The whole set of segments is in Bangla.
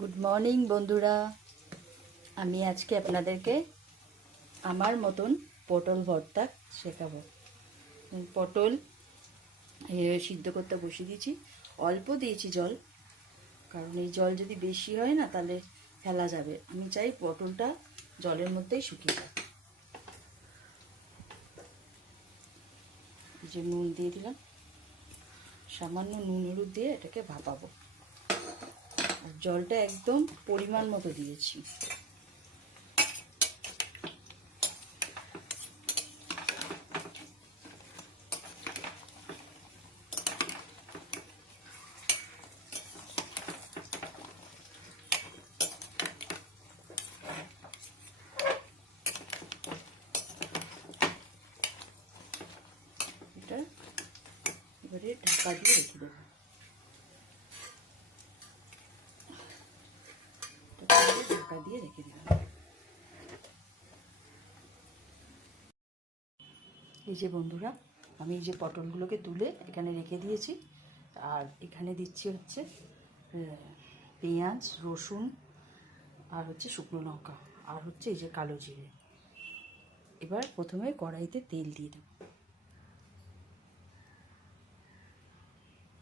গুড মর্নিং বন্ধুরা। আমি আজকে আপনাদেরকে আমার মতন পটল ভর্তা শেখাবো। পটল সিদ্ধ করতে বসিয়ে দিয়েছি, অল্প দিয়েছি জল, কারণ এই জল যদি বেশি হয় না তাহলে ফেলা যাবে। আমি চাই পটলটা জলের মধ্যেই শুকিয়ে যায়। যে নুন দিয়ে দিলাম, সামান্য নুন হলুদ দিয়ে এটাকে ভাপাবো। জলটা একদম পরিমাণ মতো দিয়েছি। এটা এবারে ঢাকা দিয়ে রেখে দেবো। ঢাকা দিয়ে রেখে দিলাম। এই যে বন্ধুরা, আমি এই যে পটলগুলোকে তুলে এখানে রেখে দিয়েছি, আর এখানে দিচ্ছি হচ্ছে পেঁয়াজ, রসুন, আর হচ্ছে শুকনো লঙ্কা, আর হচ্ছে এই যে কালো জিরে। এবার প্রথমে কড়াইতে তেল দিয়ে দেব।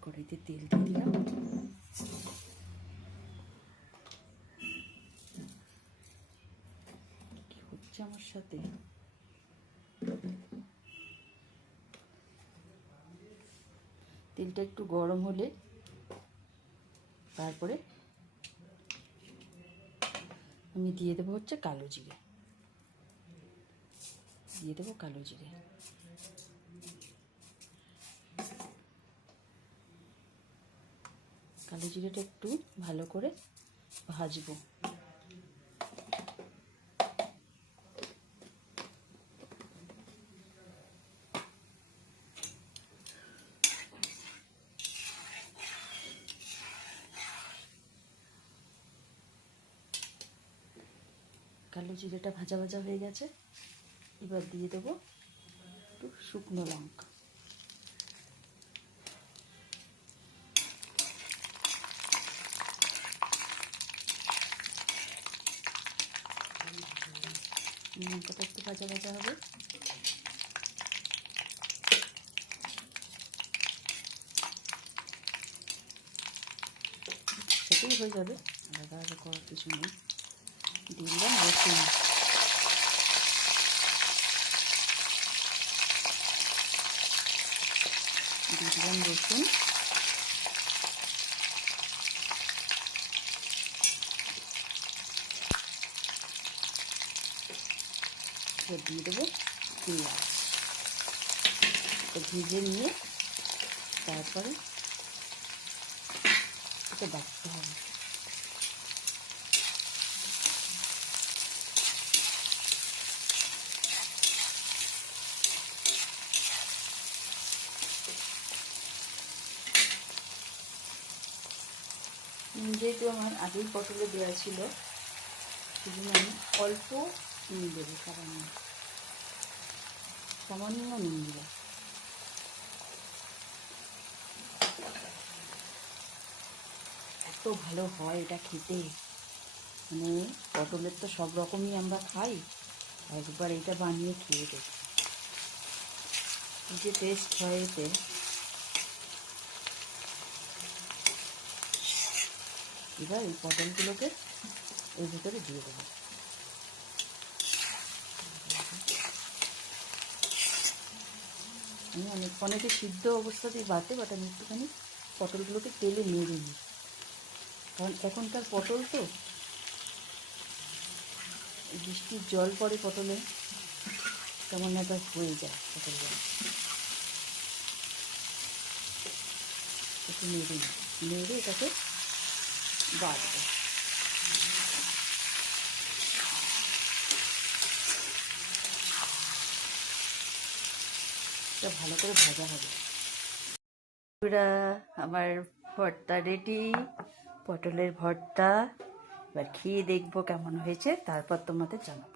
কড়াইতে তেল দিয়ে দিলাম। কি হচ্ছে আমার সাথে? তেলটা একটু গরম হলে তারপরে আমি দিয়ে দেবো হচ্ছে কালো জিরে। দিয়ে দেবো কালো জিরে। কালো জিরেটা একটু ভালো করে ভাজবো। কালো জিরেটা ভাজা ভাজা হয়ে গেছে। এবার দিয়ে দেবো একটু শুকনো লঙ্কা। লঙ্কাটা একটু ভাজা ভাজা হবে। সেটাই হয়ে যাবে, আলাদা আলাদা করার কিছু নেই। দিয়ে দিলাম রসুন। দিয়ে দিলাম রসুন। দিয়ে দেবো পেঁয়াজ। ভেজে নিয়ে তারপরে এটা বাটতে হবে। যেহেতু আমার আগেই পটলে দেওয়া ছিল, সেজন্য আমি অল্প নুন দেবো, সামান্য নুন দিলাম। এত ভালো হয় এটা খেতে, মানে পটলের তো সব রকমই আমরা খাই, একবার এটা বানিয়ে খেয়ে দেব, যে টেস্ট হয় এতে। এবার এই পটলগুলোকে এর ভিতরে দিয়ে দেবো। আমি অনেকে সিদ্ধ অবস্থাতেই বাটে, বাট আমি একটুখানি পটলগুলোকে তেলে নেড়ে নিই, কারণ এখনকার পটল তো বৃষ্টির জল পড়ে পটলে, তেমন একটা হয়ে যায় পটলগুলো। একটু নেড়ে এটাকে বাটবো। এটা ভালো করে ভাজা হবে। আমার ভর্তা রেডি, পটলের ভর্তা। এবার খেয়ে দেখবো কেমন হয়েছে, তারপর তোমাদের জানাবো।